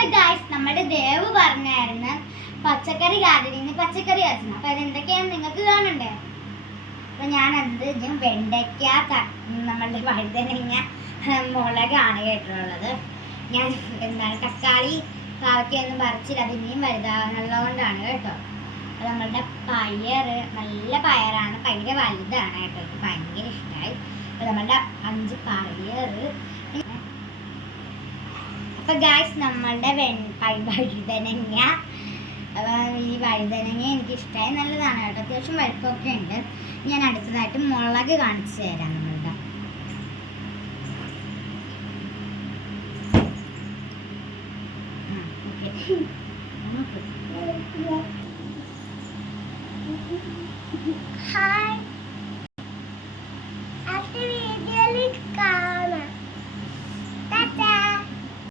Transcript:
അപ്പൊ ഗായ്സ് നമ്മുടെ ദേവ് പറഞ്ഞായിരുന്നു പച്ചക്കറി ഗാർഡനിങ് പച്ചക്കറി ആയിരുന്നു. അപ്പൊ അതെന്തൊക്കെയാന്ന് നിങ്ങൾക്ക് കാണണ്ടേ? അപ്പൊ ഞാനത് വെണ്ടയ്ക്ക, നമ്മളുടെ വഴുതനങ്ങ, മുളകാണ് കേട്ടിട്ടുള്ളത്. ഞാൻ എന്താണ് തക്കാളി പാവയ്ക്കൊന്നും പറിച്ചില്ല, അത് ഇനിയും വലുതാവുന്നുള്ളതുകൊണ്ടാണ് കേട്ടോ. അത് നമ്മളുടെ പയറ് നല്ല പയറാണ്, പയറ് വലുതാണ് കേട്ടോ, എനിക്ക് ഭയങ്കര ഇഷ്ടമായി. അപ്പൊ നമ്മളുടെ 5 പയറ്. അപ്പൊ ഗായ്സ് നമ്മളുടെ വഴുതനങ്ങ, ഈ വഴുതനങ്ങ എനിക്ക് ഇഷ്ടമായി, നല്ലതാണ് കേട്ടോ, അത്യാവശ്യം വലുപ്പമൊക്കെ ഉണ്ട്. ഞാൻ അടുത്തതായിട്ട് മുളക് കാണിച്ചു തരാം. നമ്മളുടെ ഹായ്